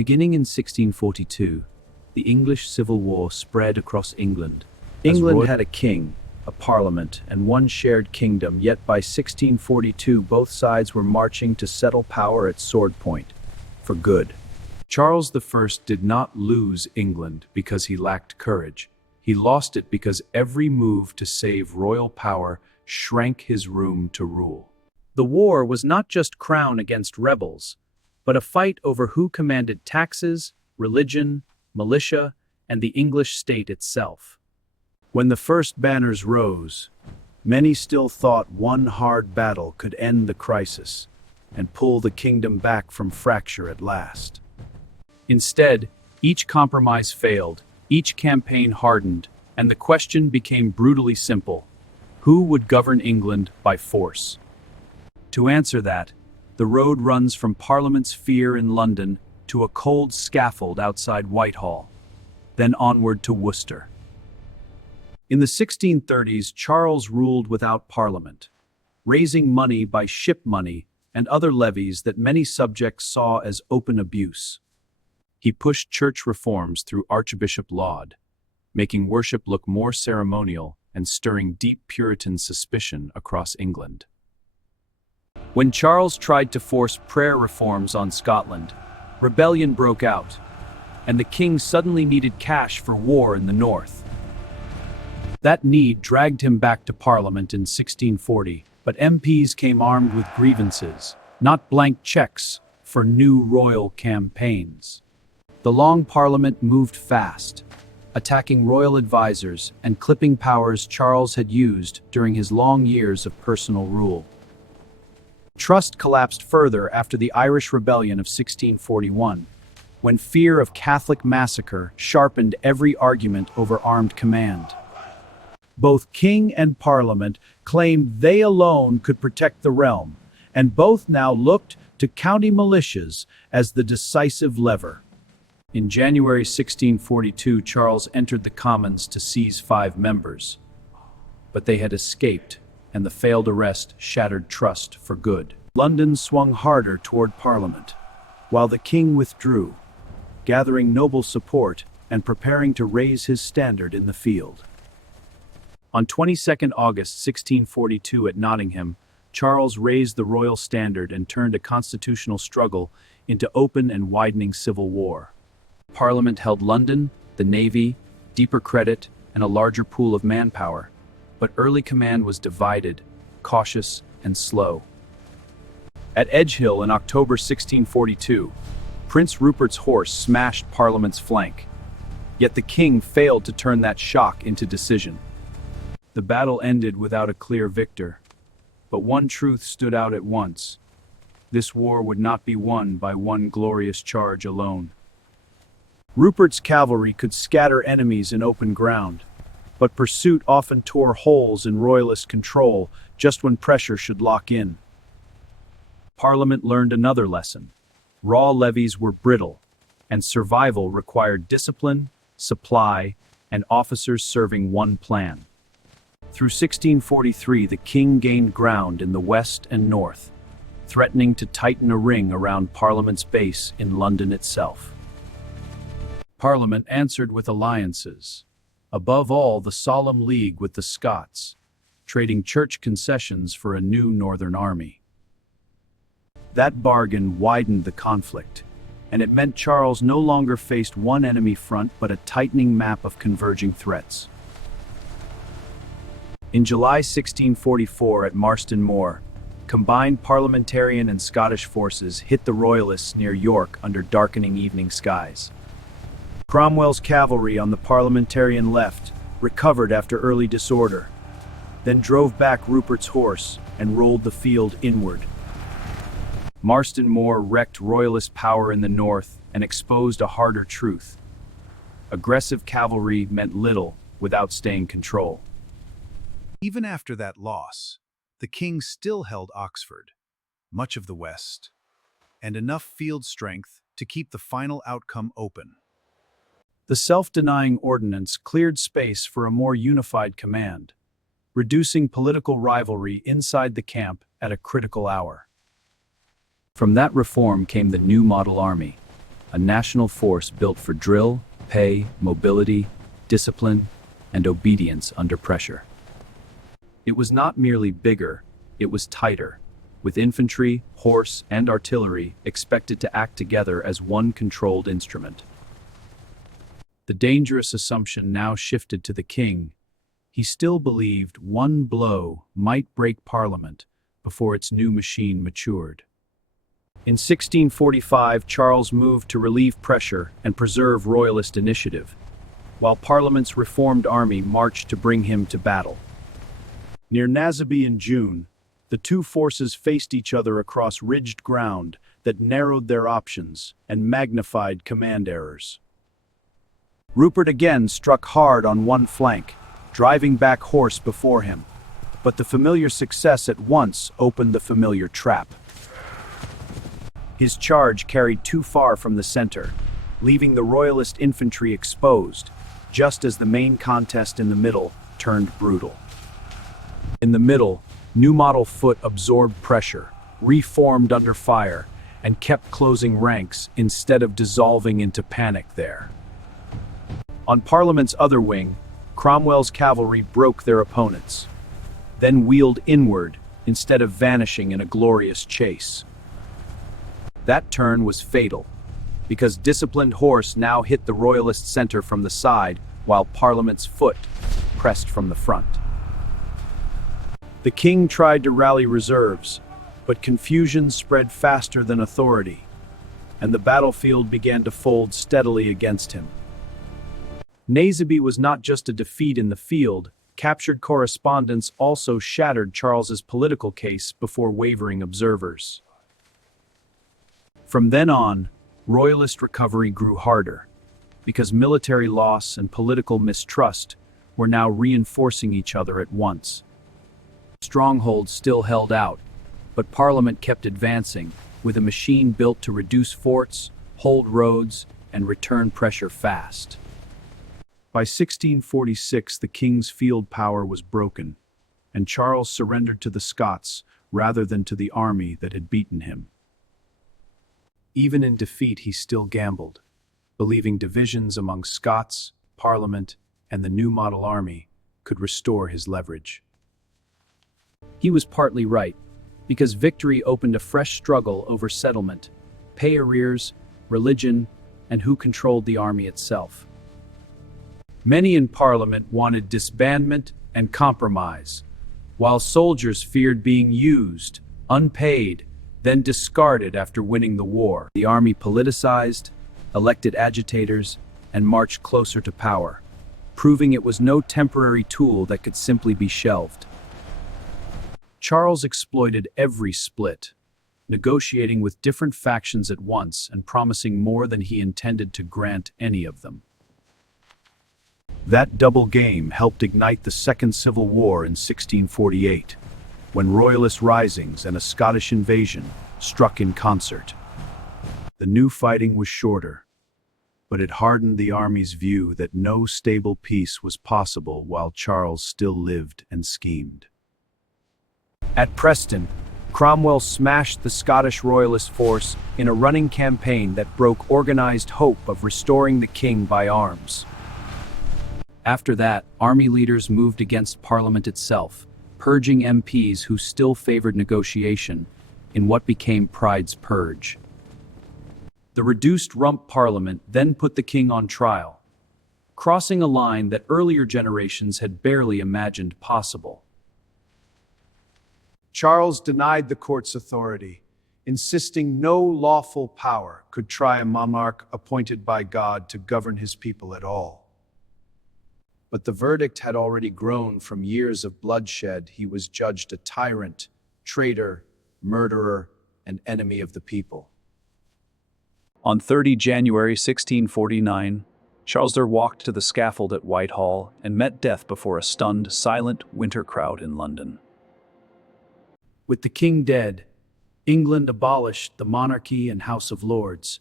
Beginning in 1642, the English Civil War spread across England. England had a king, a parliament, and one shared kingdom, yet by 1642 both sides were marching to settle power at sword point, for good. Charles I did not lose England because he lacked courage. He lost it because every move to save royal power shrank his room to rule. The war was not just crown against rebels, but a fight over who commanded taxes, religion, militia, and the English state itself. When the first banners rose, many still thought one hard battle could end the crisis and pull the kingdom back from fracture at last. Instead, each compromise failed, each campaign hardened, and the question became brutally simple: who would govern England by force? To answer that, the road runs from Parliament's fear in London to a cold scaffold outside Whitehall, then onward to Worcester. In the 1630s, Charles ruled without Parliament, raising money by ship money and other levies that many subjects saw as open abuse. He pushed church reforms through Archbishop Laud, making worship look more ceremonial and stirring deep Puritan suspicion across England. When Charles tried to force prayer reforms on Scotland, rebellion broke out, and the king suddenly needed cash for war in the north. That need dragged him back to Parliament in 1640, but MPs came armed with grievances, not blank checks, for new royal campaigns. The Long Parliament moved fast, attacking royal advisors and clipping powers Charles had used during his long years of personal rule. Trust collapsed further after the Irish Rebellion of 1641, when fear of Catholic massacre sharpened every argument over armed command. Both king and parliament claimed they alone could protect the realm, and both now looked to county militias as the decisive lever. In January 1642, Charles entered the Commons to seize 5 members, but they had escaped, and the failed arrest shattered trust for good. London swung harder toward Parliament, while the king withdrew, gathering noble support and preparing to raise his standard in the field. On 22 August 1642 at Nottingham, Charles raised the royal standard and turned a constitutional struggle into open and widening civil war. Parliament held London, the navy, deeper credit, and a larger pool of manpower, but early command was divided, cautious, and slow. At Edgehill in October 1642, Prince Rupert's horse smashed Parliament's flank, yet the king failed to turn that shock into decision. The battle ended without a clear victor, but one truth stood out at once: this war would not be won by one glorious charge alone. Rupert's cavalry could scatter enemies in open ground, but pursuit often tore holes in royalist control just when pressure should lock in. Parliament learned another lesson: raw levies were brittle, and survival required discipline, supply, and officers serving one plan. Through 1643, the king gained ground in the west and north, threatening to tighten a ring around Parliament's base in London itself. Parliament answered with alliances, above all the Solemn League with the Scots, trading church concessions for a new northern army. That bargain widened the conflict, and it meant Charles no longer faced one enemy front but a tightening map of converging threats. In July 1644 at Marston Moor, combined parliamentarian and Scottish forces hit the Royalists near York under darkening evening skies. Cromwell's cavalry on the parliamentarian left recovered after early disorder, then drove back Rupert's horse and rolled the field inward. Marston Moor wrecked Royalist power in the north and exposed a harder truth: aggressive cavalry meant little without staying control. Even after that loss, the king still held Oxford, much of the west, and enough field strength to keep the final outcome open. The self-denying ordinance cleared space for a more unified command, reducing political rivalry inside the camp at a critical hour. From that reform came the new model army, a national force built for drill, pay, mobility, discipline, and obedience under pressure. It was not merely bigger, it was tighter, with infantry, horse, and artillery expected to act together as one controlled instrument. The dangerous assumption now shifted to the king. He still believed one blow might break Parliament before its new machine matured. In 1645, Charles moved to relieve pressure and preserve royalist initiative, while Parliament's reformed army marched to bring him to battle. Near Naseby in June, the two forces faced each other across ridged ground that narrowed their options and magnified command errors. Rupert again struck hard on one flank, driving back horse before him, but the familiar success at once opened the familiar trap. His charge carried too far from the center, leaving the royalist infantry exposed, just as the main contest in the middle turned brutal. In the middle, new model foot absorbed pressure, reformed under fire, and kept closing ranks instead of dissolving into panic there. On Parliament's other wing, Cromwell's cavalry broke their opponents, then wheeled inward instead of vanishing in a glorious chase. That turn was fatal, because disciplined horse now hit the royalist center from the side, while Parliament's foot pressed from the front. The king tried to rally reserves, but confusion spread faster than authority, and the battlefield began to fold steadily against him. Naseby was not just a defeat in the field. Captured correspondence also shattered Charles's political case before wavering observers. From then on, royalist recovery grew harder, because military loss and political mistrust were now reinforcing each other at once. Strongholds still held out, but Parliament kept advancing, with a machine built to reduce forts, hold roads, and return pressure fast. By 1646, the king's field power was broken, and Charles surrendered to the Scots rather than to the army that had beaten him. Even in defeat, he still gambled, believing divisions among Scots, Parliament, and the new model army could restore his leverage. He was partly right, because victory opened a fresh struggle over settlement, pay arrears, religion, and who controlled the army itself. Many in Parliament wanted disbandment and compromise, while soldiers feared being used, unpaid, then discarded after winning the war. The army politicized, elected agitators, and marched closer to power, proving it was no temporary tool that could simply be shelved. Charles exploited every split, negotiating with different factions at once and promising more than he intended to grant any of them. That double game helped ignite the Second Civil War in 1648, when royalist risings and a Scottish invasion struck in concert. The new fighting was shorter, but it hardened the army's view that no stable peace was possible while Charles still lived and schemed. At Preston, Cromwell smashed the Scottish royalist force in a running campaign that broke organized hope of restoring the king by arms. After that, army leaders moved against Parliament itself, purging MPs who still favored negotiation in what became Pride's Purge. The reduced rump Parliament then put the king on trial, crossing a line that earlier generations had barely imagined possible. Charles denied the court's authority, insisting no lawful power could try a monarch appointed by God to govern his people at all. But the verdict had already grown from years of bloodshed. He was judged a tyrant, traitor, murderer, and enemy of the people. On 30 January 1649, Charles walked to the scaffold at Whitehall and met death before a stunned, silent winter crowd in London. With the king dead, England abolished the monarchy and House of Lords,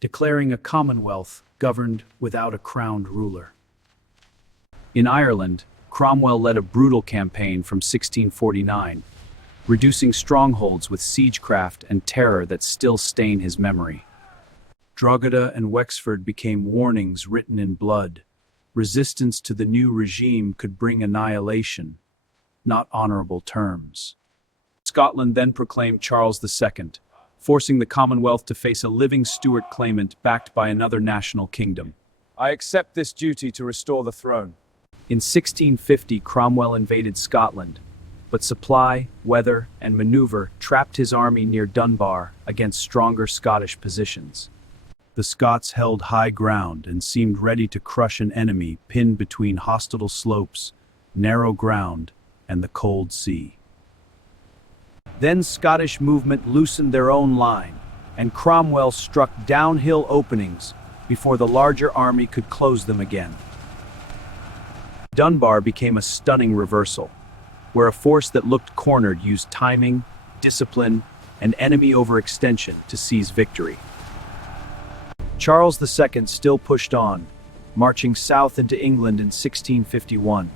declaring a commonwealth governed without a crowned ruler. In Ireland, Cromwell led a brutal campaign from 1649, reducing strongholds with siegecraft and terror that still stain his memory. Drogheda and Wexford became warnings written in blood. Resistance to the new regime could bring annihilation, not honorable terms. Scotland then proclaimed Charles II, forcing the Commonwealth to face a living Stuart claimant backed by another national kingdom. I accept this duty to restore the throne. In 1650, Cromwell invaded Scotland, but supply, weather, and maneuver trapped his army near Dunbar against stronger Scottish positions. The Scots held high ground and seemed ready to crush an enemy pinned between hostile slopes, narrow ground, and the cold sea. Then Scottish movement loosened their own line, and Cromwell struck downhill openings before the larger army could close them again. Dunbar became a stunning reversal, where a force that looked cornered used timing, discipline, and enemy overextension to seize victory. Charles II still pushed on, marching south into England in 1651,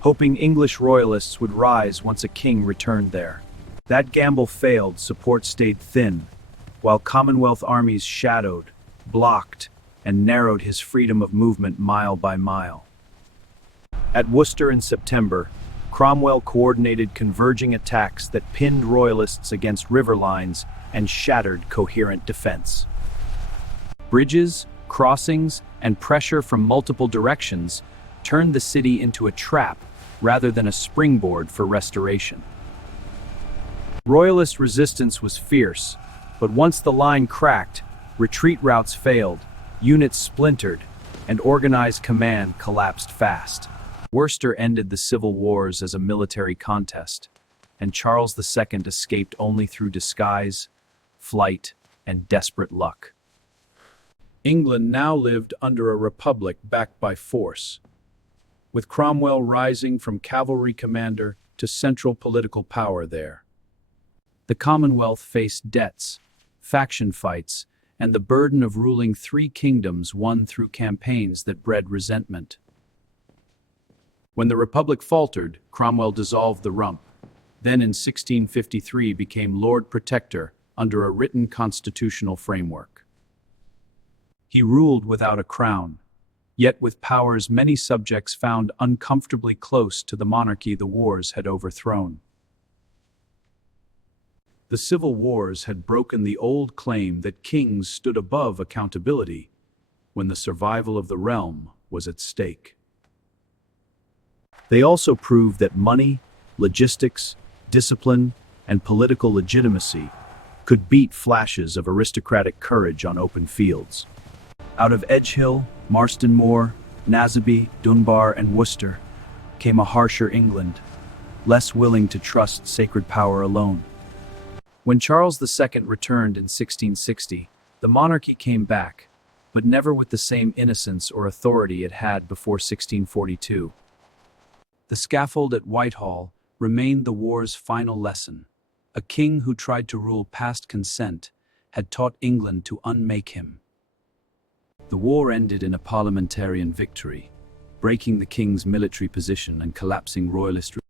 hoping English royalists would rise once a king returned there. That gamble failed, support stayed thin, while Commonwealth armies shadowed, blocked, and narrowed his freedom of movement mile by mile. At Worcester in September, Cromwell coordinated converging attacks that pinned royalists against river lines and shattered coherent defense. Bridges, crossings, and pressure from multiple directions turned the city into a trap rather than a springboard for restoration. Royalist resistance was fierce, but once the line cracked, retreat routes failed, units splintered, and organized command collapsed fast. Worcester ended the civil wars as a military contest, and Charles II escaped only through disguise, flight, and desperate luck. England now lived under a republic backed by force, with Cromwell rising from cavalry commander to central political power there. The Commonwealth faced debts, faction fights, and the burden of ruling three kingdoms won through campaigns that bred resentment. When the Republic faltered, Cromwell dissolved the rump, then in 1653 became Lord Protector under a written constitutional framework. He ruled without a crown, yet with powers many subjects found uncomfortably close to the monarchy the wars had overthrown. The civil wars had broken the old claim that kings stood above accountability when the survival of the realm was at stake. They also proved that money, logistics, discipline, and political legitimacy could beat flashes of aristocratic courage on open fields. Out of Edgehill, Marston Moor, Naseby, Dunbar, and Worcester came a harsher England, less willing to trust sacred power alone. When Charles II returned in 1660, the monarchy came back, but never with the same innocence or authority it had before 1642. The scaffold at Whitehall remained the war's final lesson. A king who tried to rule past consent had taught England to unmake him. The war ended in a parliamentarian victory, breaking the king's military position and collapsing royalist